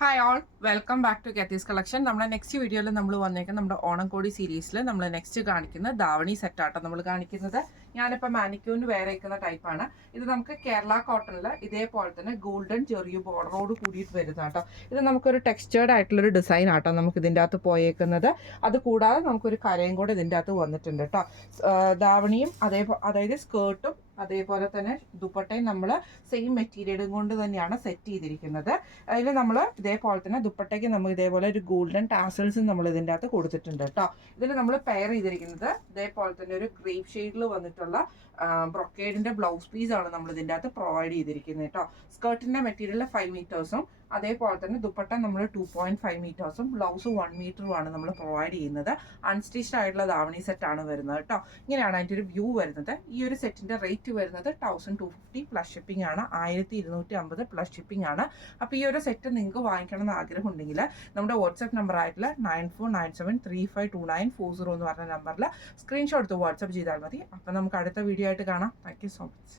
Hi all welcome back to കെത്തീസ് collection. നമ്മുടെ next വീഡിയോയിൽ നമ്മൾ വന്നേക്കുന്നത് നമ്മുടെ ഓണക്കോടി സീരീസിൽ നമ്മൾ നെക്സ്റ്റ് കാണിക്കുന്ന ധാവണി സെറ്റാട്ടോ നമ്മൾ കാണിക്കുന്നത്. ഞാനിപ്പോൾ മാനിക്യൂവിന് വേറെ വയ്ക്കുന്ന ടൈപ്പാണ്. ഇത് നമുക്ക് കേരള കോട്ടണിൽ ഇതേപോലെ തന്നെ ഗോൾഡൻ ചെറിയ ബോർഡറോട് കൂടിയിട്ട് വരുന്ന കേട്ടോ. ഇത് നമുക്കൊരു ടെക്സ്ചേർഡ് ആയിട്ടുള്ളൊരു ഡിസൈൻ ആട്ടോ നമുക്ക് ഇതിൻ്റെ അകത്ത് പോയേക്കുന്നത്. അത് കൂടാതെ നമുക്കൊരു കരയും കൂടെ ഇതിൻ്റെ അകത്ത് വന്നിട്ടുണ്ട് കേട്ടോ. ധാവണിയും അതായത് സ്കേർട്ടും അതേപോലെ തന്നെ ദുപ്പട്ടയും നമ്മൾ സെയിം മെറ്റീരിയലും കൊണ്ട് തന്നെയാണ് സെറ്റ് ചെയ്തിരിക്കുന്നത്. അതിൽ നമ്മൾ ഇതേപോലെ തന്നെ ദുപ്പട്ടയ്ക്ക് നമ്മൾ ഇതേപോലെ ഒരു ഗോൾഡൻ ടാസൽസും നമ്മൾ ഇതിൻ്റെ അകത്ത് കൊടുത്തിട്ടുണ്ട് കേട്ടോ. ഇതിൽ നമ്മൾ പെയർ ചെയ്തിരിക്കുന്നത് ഇതേപോലെ തന്നെ ഒരു ഗ്രേപ്പ് ഷെയ്ഡിൽ വന്നിട്ടുള്ള ബ്രൊക്കേഡിന്റെ ബ്ലൗസ് പീസാണ് നമ്മൾ ഇതിൻ്റെ അകത്ത് പ്രൊവൈഡ് ചെയ്തിരിക്കുന്നത് കേട്ടോ. സ്കേർട്ടിന്റെ മെറ്റീരിയൽ 5 മീറ്റേഴ്സും അതേപോലെ തന്നെ ദുപ്പട്ട നമ്മൾ 2.5 മീറ്റേഴ്സും ബ്ലൗസ് 1 മീറ്ററുമാണ് നമ്മൾ പ്രൊവൈഡ് ചെയ്യുന്നത്. അൺസ്റ്റിച്ച്ഡ് ആയിട്ടുള്ള ധാവണി സെറ്റാണ് വരുന്നത് കേട്ടോ. ഇങ്ങനെയാണ് അതിൻ്റെ ഒരു വ്യൂ വരുന്നത്. ഈ ഒരു സെറ്റിന്റെ റേറ്റ് വരുന്നത് 1250 പ്ലസ് ഷിപ്പിംഗ് ആണ്. 1250 പ്ലസ് ഷിപ്പിംഗ് ആണ്. അപ്പോൾ ഈ ഒരു സെറ്റ് നിങ്ങൾക്ക് വാങ്ങിക്കണം എന്ന് ആഗ്രഹം ഉണ്ടെങ്കിൽ നമ്മുടെ വാട്സ്ആപ്പ് നമ്പർ ആയിട്ടുള്ള 9497352940 എന്ന് പറഞ്ഞ നമ്പറിൽ സ്ക്രീൻഷോട്ട് എടുത്ത് വാട്സ്ആപ്പ് ചെയ്താൽ മതി. അപ്പോൾ നമുക്ക് അടുത്ത വീഡിയോ ആയിട്ട് കാണാം. Thank you so much.